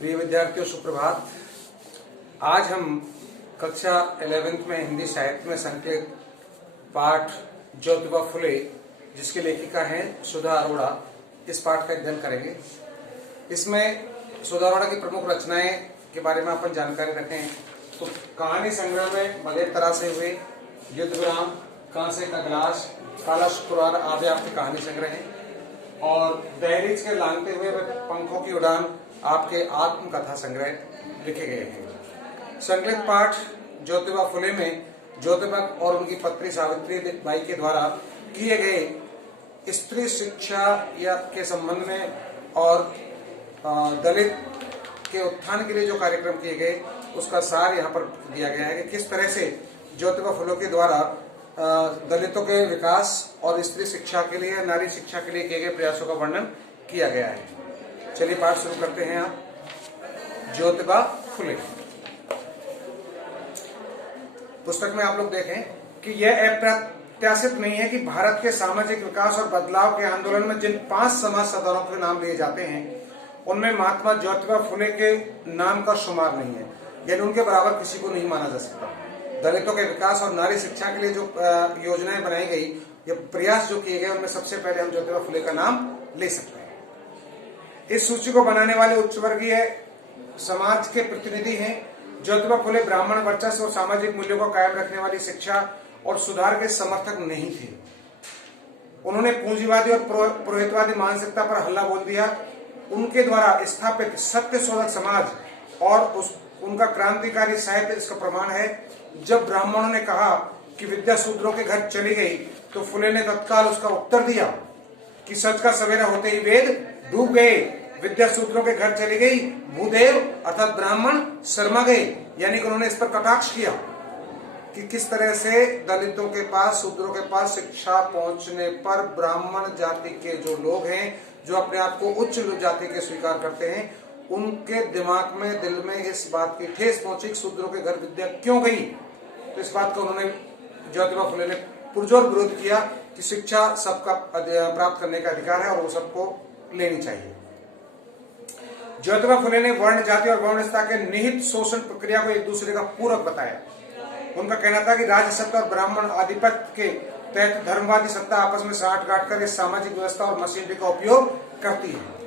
प्रिय विद्यार्थियों, सुप्रभात। आज हम कक्षा 11th में हिंदी साहित्य में संकलित पाठ ज्योतिबा फुले, जिसकी लेखिका हैं सुधा अरोड़ा, इस पाठ का अध्ययन करेंगे। इसमें सुधा अरोड़ा की प्रमुख रचनाएं के बारे में अपन जानकारी रखें तो कहानी संग्रह में बगैर तरासे हुए, युद्ध विराम, कांसे का गिलास, काला शुक्रवार आदि आपके कहानी संग्रह हैं। और दहलीज के लांघते हुए पंखों की उड़ान आपके आत्मकथा संग्रह लिखे गए हैं। संकलित पाठ ज्योतिबा फुले में ज्योतिबा और उनकी पत्नी सावित्री बाई के द्वारा किए गए स्त्री शिक्षा या के संबंध में और दलित के उत्थान के लिए जो कार्यक्रम किए गए उसका सार यहाँ पर दिया गया है कि किस तरह से ज्योतिबा फुले के द्वारा दलितों के विकास और स्त्री शिक्षा के लिए, नारी शिक्षा के लिए किए गए प्रयासों का वर्णन किया गया है। चलिए पाठ शुरू करते हैं। आप ज्योतिबा फुले पुस्तक में आप लोग देखें कि यह अप्रत्याशित नहीं है कि भारत के सामाजिक विकास और बदलाव के आंदोलन में जिन 5 समाज सरदारों के नाम लिए जाते हैं उनमें महात्मा ज्योतिबा फुले के नाम का शुमार नहीं है, यानी उनके बराबर किसी को नहीं माना जा सकता। दलितों के विकास और नारी शिक्षा के लिए जो योजनाएं बनाई गई या प्रयास जो किए गए उनमें सबसे पहले हम ज्योतिबा फुले का नाम ले सकते हैं। इस सूची को बनाने वाले उच्च वर्गीय समाज के प्रतिनिधि हैं। ज्योतिबा फुले ब्राह्मण वर्चस्व और सामाजिक मूल्यों को कायम रखने वाली शिक्षा और सुधार के समर्थक नहीं थे। उन्होंने पूंजीवादी और पुरोहितवादी मानसिकता पर हल्ला बोल दिया। उनके द्वारा स्थापित सत्य शोधक समाज और उनका क्रांतिकारी साहित्य इसका प्रमाण है। जब ब्राह्मणों ने कहा कि विद्या शूद्रों के घर चली गई तो फुले ने तत्काल उसका उत्तर दिया कि सच का सवेरा होते ही वेद डूब गए, विद्या शूद्रों के घर चली गई, भूदेव अर्थात ब्राह्मण शर्मा गए। यानी कि उन्होंने इस पर कटाक्ष किया कि किस तरह से दलितों के पास, शूद्रों के पास शिक्षा पहुंचने पर ब्राह्मण जाति के जो लोग हैं, जो अपने आप को उच्च जाति के स्वीकार करते हैं, उनके दिमाग में, दिल में इस बात की ठेस पहुंची कि शूद्रों के घर विद्या क्यों गई। तो इस बात का उन्होंने, ज्योतिबा फुले ने पुरजोर विरोध किया कि शिक्षा सबका प्राप्त करने का अधिकार है और वो सबको लेनी चाहिए। ज्योतिबा फुले ने वर्ण, जाति और वर्ण के निहित शोषण प्रक्रिया को एक दूसरे का पूरक बताया। उनका कहना था कि राज्य सत्ता और ब्राह्मण आधिपत्य के तहत धर्मवादी सत्ता आपस में साठ-गांठ कर इस सामाजिक व्यवस्था और मशीनरी का उपयोग करती है।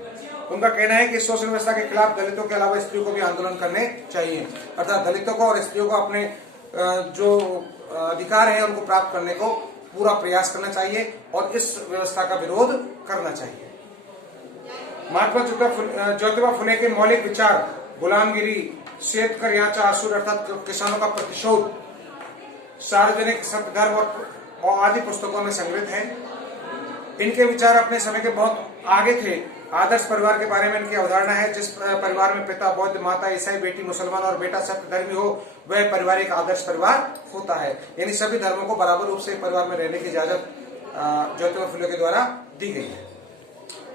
उनका कहना है कि शोषण व्यवस्था के खिलाफ दलितों के अलावा स्त्रियों को भी आंदोलन करने चाहिए, अर्थात दलितों को और स्त्रियों को अपने जो अधिकार है उनको प्राप्त करने को पूरा प्रयास करना चाहिए और इस व्यवस्था का विरोध करना चाहिए। महात्मा ज्योतिबा फुले के मौलिक विचार गुलामगिरी, शेतकर याचा असुर अर्थात किसानों का प्रतिशोध, सार्वजनिक सत्य, धर्म और आदि पुस्तकों में संग्रहित है। इनके विचार अपने समय के बहुत आगे थे। आदर्श परिवार के बारे में इनकी अवधारणा है, जिस परिवार में पिता बौद्ध, माता ईसाई, बेटी मुसलमान और बेटा सत्यधर्मी हो वह परिवार एक आदर्श परिवार होता है। यानी सभी धर्मों को बराबर रूप से परिवार में रहने की इजाजत ज्योतिबा फुले के द्वारा दी गई है।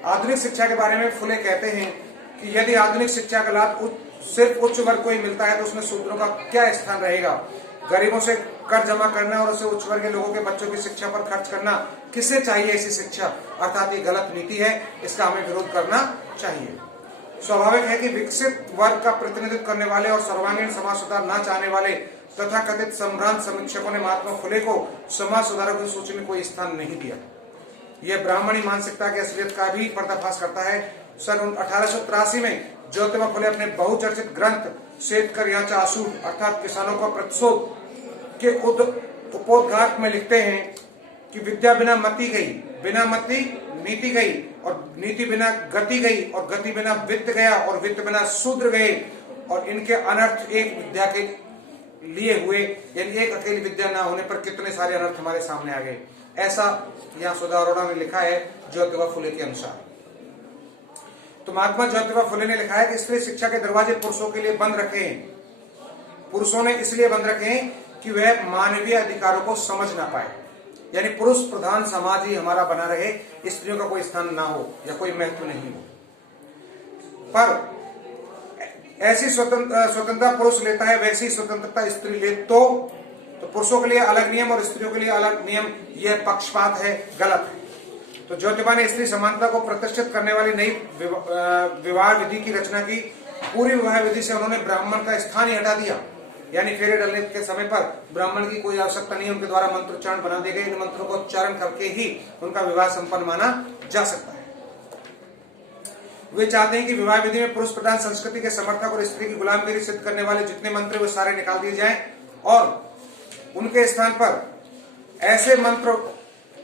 आधुनिक शिक्षा के बारे में फुले कहते हैं कि यदि आधुनिक शिक्षा का लाभ सिर्फ उच्च वर्ग को ही मिलता है तो उसमें शूद्रों का क्या स्थान रहेगा। गरीबों से कर जमा करना और उसे उच्च वर्ग के लोगों के बच्चों की शिक्षा पर खर्च करना, किसे चाहिए ऐसी शिक्षा, अर्थात ये गलत नीति है, इसका हमें विरोध करना चाहिए। स्वाभाविक है कि विकसित वर्ग का प्रतिनिधित्व करने वाले और सर्वांगीण समाज सुधार न चाहने वाले तथा कथित संभ्रांत समीक्षकों ने महात्मा फुले को समाज सुधारकों की सूची में कोई स्थान नहीं दिया। यह ब्राह्मणी मानसिकता की असलियत का भी पर्दाफाश करता है। सन 1883 में ज्योतिबा फुले अपने बहुचर्चित ग्रंथ शेतकर याचा असुर अर्थात किसानों का प्रतिशोध के उपोद्घात में लिखते हैं कि विद्या बिना मति गई, बिना मति नीति गई, और नीति बिना गति गई, और गति बिना वित्त गया, और वित्त बिना शूद्र गए, और इनके अनर्थ एक विद्या के लिए हुए, यानी एक अकेली विद्या न होने पर कितने सारे अनर्थ हमारे सामने आ गए। ऐसा यहाँ सुधा अरोड़ा ने लिखा है ज्योतिबा फुले के अनुसार। तो महात्मा ज्योतिबा फुले ने लिखा है कि स्त्री शिक्षा के दरवाजे पुरुषों के लिए बंद रखे हैं। पुरुषों ने इसलिए बंद रखे हैं कि वह मानवीय अधिकारों को समझ ना पाए, यानी पुरुष प्रधान समाज ही हमारा बना रहे, स्त्रियों का कोई स्थान ना हो या कोई महत्व नहीं हो। पर ऐसी स्वतंत्रता पुरुष लेता है, वैसी स्वतंत्रता स्त्री ले तो पुरुषों के लिए अलग नियम और स्त्रियों के लिए अलग नियम, यह पक्षपात है, गलत है। तो ज्योतिबा ने स्त्री समानता को प्रतिष्ठित करने वाली नई विवाह विधि की रचना की पूरी विवाह विधि से उन्होंने ब्राह्मण का स्थान ही हटा दिया, यानी फेरे डालने के समय पर ब्राह्मण की कोई आवश्यकता नहीं, उनके द्वारा मंत्रोच्चारण बना दिए गए। इन मंत्रों को उच्चारण करके ही उनका विवाह संपन्न माना जा सकता है। वे चाहते हैं कि विवाह विधि में पुरुष प्रधान संस्कृति के समर्थक और स्त्री की गुलामगिरी सिद्ध करने वाले जितने मंत्र वे सारे निकाल दिए जाएं और उनके स्थान पर ऐसे मंत्र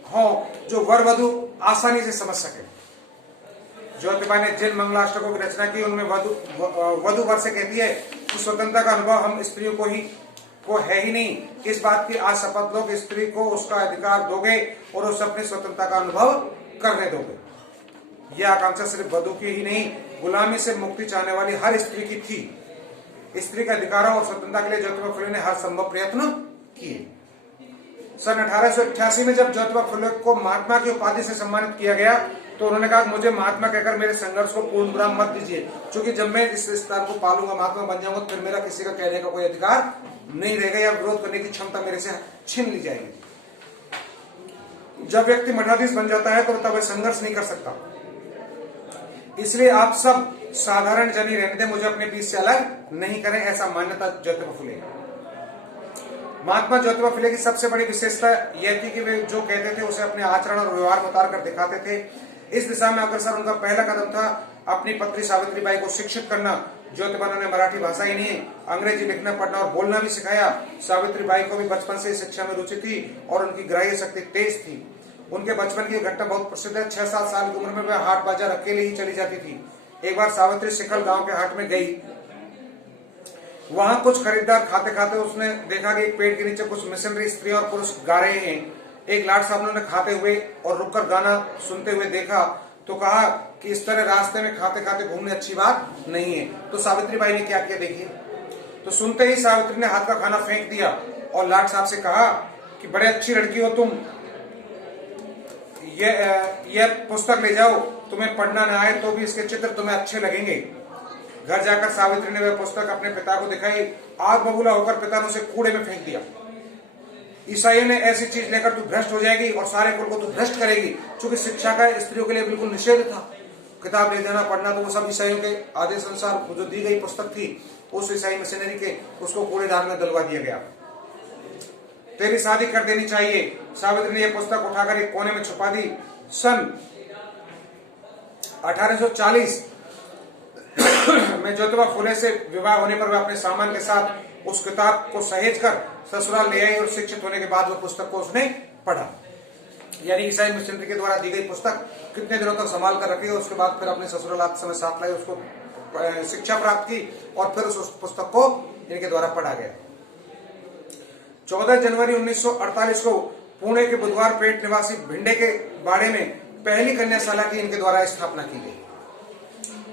हो जो वर वधु आसानी से समझ सके। ज्योतिबा ने जिन मंगलाष्टकों की रचना की उनमें वधु वर से कहती है कि स्वतंत्रता का अनुभव हम स्त्रियों को है ही नहीं, इस बात की आज शपथ लो कि स्त्री को उसका अधिकार दोगे और उसे अपनी स्वतंत्रता का अनुभव करने दोगे। यह आकांक्षा सिर्फ वधु की ही नहीं, गुलामी से मुक्ति चाहने वाली हर स्त्री की थी। स्त्री के अधिकारों और स्वतंत्रता के लिए ज्योतिबा फुले ने हर संभव प्रयत्न किए। सन 1888 में जब ज्योतिबा फुले को महात्मा की उपाधि से सम्मानित किया गया तो उन्होंने कहा मुझे महात्मा कहकर मेरे संघर्ष को पूर्ण विराम मत दीजिए, क्योंकि जब मैं इस विस्तार को पालूंगा, महात्मा बन जाऊंगा, फिर मेरा किसी का कहने का कोई अधिकार नहीं रहेगा या विरोध करने की क्षमता मेरे से छीन ली जाएगी। जब व्यक्ति मठाधीश बन जाता है तो तब वह संघर्ष नहीं कर सकता। इसलिए आप सब साधारण जन ही रहने दें, मुझे अपने बीच से अलग नहीं करें, ऐसा मान्यता ज्योतिबा फुले। महात्मा ज्योतिबा फुले की सबसे बड़ी विशेषता यह थी कि वे जो कहते थे उसे अपने आचरण और व्यवहार में उतार कर दिखाते थे। इस दिशा में अग्रसर उनका पहला कदम था अपनी पत्नी सावित्रीबाई को शिक्षित करना। ज्योतिबा ने मराठी भाषा ही नहीं, अंग्रेजी लिखना पढ़ना और बोलना भी सिखाया। सावित्रीबाई को भी बचपन से शिक्षा में रुचि थी और उनकी ग्राह्य शक्ति तेज थी। उनके बचपन की घटना बहुत प्रसिद्ध है। 6-7 साल की उम्र में वह हाट बाजार अकेले ही चली जाती थी। एक बार सावित्री शिखल गांव के हाट में गई, वहां कुछ खरीदार खाते खाते उसने देखा कि एक पेड़ के नीचे कुछ मिशनरी स्त्री और पुरुष गा रहे हैं। एक लाट साहब ने खाते हुए और रुककर गाना सुनते हुए देखा तो कहा कि इस तरह रास्ते में खाते खाते घूमने अच्छी बात नहीं है। तो सावित्रीबाई ने क्या किया देखिए। तो सुनते ही सावित्री ने हाथ का खाना फेंक दिया और लाट साहब से कहा कि बड़े अच्छी लड़की हो तुम, यह पुस्तक ले जाओ, तुम्हें पढ़ना ना आए तो भी इसके चित्र तुम्हें अच्छे लगेंगे। घर जाकर सावित्री ने वह पुस्तक अपने पिता को दिखाई। आग बबूला होकर पिता ने उसे कूड़े में फेंक दिया। ईसाइयों ने ऐसी चीज लेकर तू भ्रष्ट हो जाएगी और सारे कुल को तू भ्रष्ट करेगी, क्योंकि शिक्षा का स्त्रियों के लिए बिल्कुल निषेध था। किताब ले जाना पढ़ना तो वो सब ईसाइयों के आदेश अनुसार जो दी गई पुस्तक थी उस ईसाई मिशनरी के, उसको कूड़ेदान में डलवा दिया गया। तेरी शादी कर देनी चाहिए। सावित्री ने यह पुस्तक उठाकर एक कोने में छुपा दी। सन 1840 में ज्योतिबा फुले से विवाह होने पर वह अपने सामान के साथ उस किताब को सहेज कर ससुराल ले आई और शिक्षित होने के बाद वह पुस्तक को उसने पढ़ा। यानी ईसाई मिशनरी के द्वारा दी गई पुस्तक कितने दिनों तक संभाल कर रखी और उसके बाद फिर अपने ससुराल आते समय साथ लाई, उसको शिक्षा प्राप्त की और फिर उस पुस्तक को इनके द्वारा पढ़ा गया। 14 जनवरी 1948 को पुणे के बुधवार पेट निवासी भिंडे के बाड़े में पहली कन्याशाला की इनके द्वारा स्थापना की गई।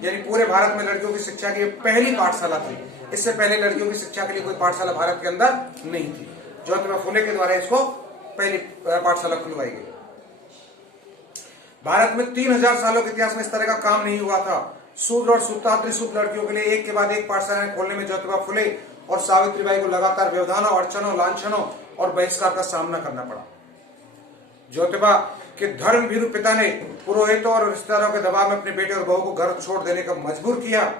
यानी पूरे भारत में लड़कियों की शिक्षा की पहली पाठशाला थी। इससे पहले लड़कियों की शिक्षा के लिए कोई पाठशाला भारत के अंदर नहीं थी। ज्योतिबा फुले के द्वारा इसको पहली पाठशाला खुलवाई गई। भारत में 3000 सालों के इतिहास में इस तरह का काम नहीं हुआ था। शूद्र और सूत्राद्रि शूद्र लड़कियों के लिए एक के बाद एक पाठशालाएं खोलने में ज्योतिबा फुले और सावित्रीबाई को लगातार व्यवधानों, अड़चनों, लांछनों और बहिष्कार का सामना करना पड़ा। ज्योतिबा के धर्म भीरु पिता ने पुरोहितों और रिश्तेदारों के दबाव में अपने बेटे और बहू को घर छोड़ देने का मजबूर किया।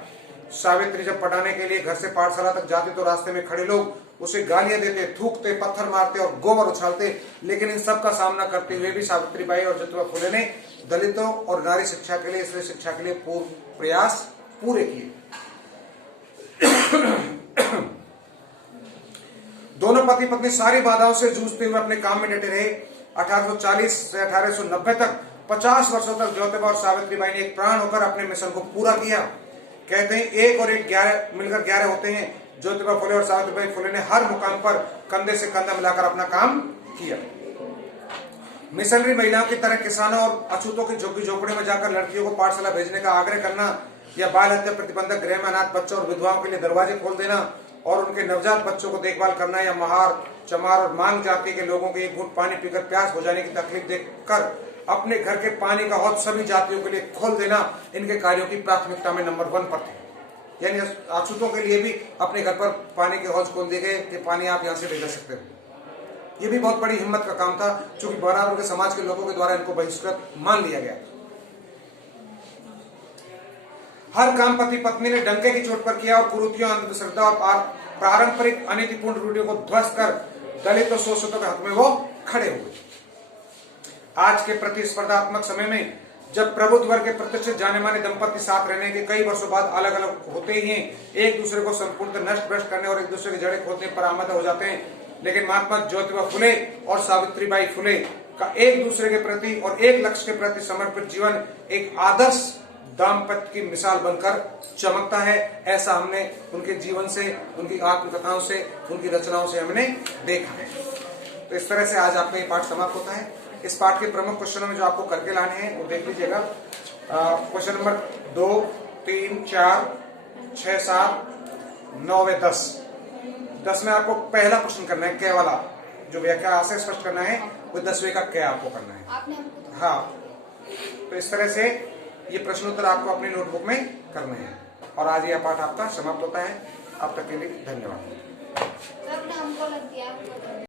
सावित्री जब पढ़ाने के लिए घर से पाठशाला तक जाती तो रास्ते में खड़े लोग उसे गालियां देते, थूकते, पत्थर मारते और गोबर उछालते, लेकिन इन सब का सामना करते हुए भी सावित्रीबाई और ज्योतिबा फुले ने दलितों और नारी शिक्षा के लिए, स्त्री शिक्षा के लिए प्रयास पूरे किए। दोनों पति पत्नी सारी बाधाओं से जूझते हुए अपने काम में डटे रहे। 1840 से 1890 तक 50 वर्षों तक ज्योतिबा और सावित्रीबाई ने एक प्राण होकर अपने मिशन को पूरा किया। कहते हैं 1 और 1 11 मिलकर 11 होते हैं। ज्योतिबा फुले और सावित्रीबाई फुले ने हर मुकाम पर कंधे से कंधा मिलाकर अपना काम किया। मिशनरी महिलाओं की तरह किसानों और अछूतों की झुग्गी झोपड़ी में जाकर लड़कियों को पाठशाला भेजने का आग्रह करना या बाल हत्या प्रतिबंधक गृह में अनाथ बच्चों और विधवाओं के लिए दरवाजे खोल देना और उनके नवजात बच्चों को देखभाल करना या महार, चमार और मांग जाति के लोगों को एक घूंट पानी पीकर प्यास हो जाने की तकलीफ देखकर अपने घर के पानी का हौज सभी जातियों के लिए खोल देना इनके कार्यों की प्राथमिकता में नंबर 1 पर थे। यानी अछूतों के लिए भी अपने घर पर पानी के हौज खोल दिए गए कि पानी आप यहाँ से ले जा सकते हो। ये भी बहुत बड़ी हिम्मत का काम था, क्योंकि बराबर के समाज के लोगों के द्वारा इनको बहिष्कृत मान लिया गया। हर काम पति पत्नी ने डंके की चोट पर किया और कुरीतियों, अंधश्रद्धा और पारंपरिक अनीतिपूर्ण रूढ़ियों को ध्वस्त कर दलित और शोषितों के हक में वो खड़े हुए। आज के प्रतिस्पर्धात्मक समय में जब प्रबुद्ध वर्ग के प्रतिष्ठित जाने माने दंपति साथ रहने के कई वर्षों बाद अलग अलग होते ही एक दूसरे को संपूर्णतः नष्ट भ्रष्ट करने और एक दूसरे की जड़ें खोदने पर आमदा हो जाते हैं, लेकिन महात्मा ज्योतिबा फुले और सावित्रीबाई फुले का एक दूसरे के प्रति और एक लक्ष्य के प्रति समर्पित जीवन एक आदर्श दाम्पत्य की मिसाल बनकर चमकता है। ऐसा हमने उनके जीवन से, उनकी आत्मकथाओं से, उनकी रचनाओं से हमने देखा है। तो इस तरह से आज आपका ये पाठ समाप्त होता है। इस पाठ के प्रमुख क्वेश्चनों में जो आपको करके लाने हैं वो देख लीजिएगा। क्वेश्चन नंबर 2, 3, 4, 6, 7, 9 व 10। 10 में आपको पहला प्रश्न करना है, कै वाला, जो व्याख्या आशय स्पष्ट करना है, वो 10वें का कै आपको करना है। हाँ, तो इस तरह से ये प्रश्नोत्तर आपको अपनी नोटबुक में करने हैं। और आज यह पाठ आपका समाप्त होता है। अब तक के लिए धन्यवाद।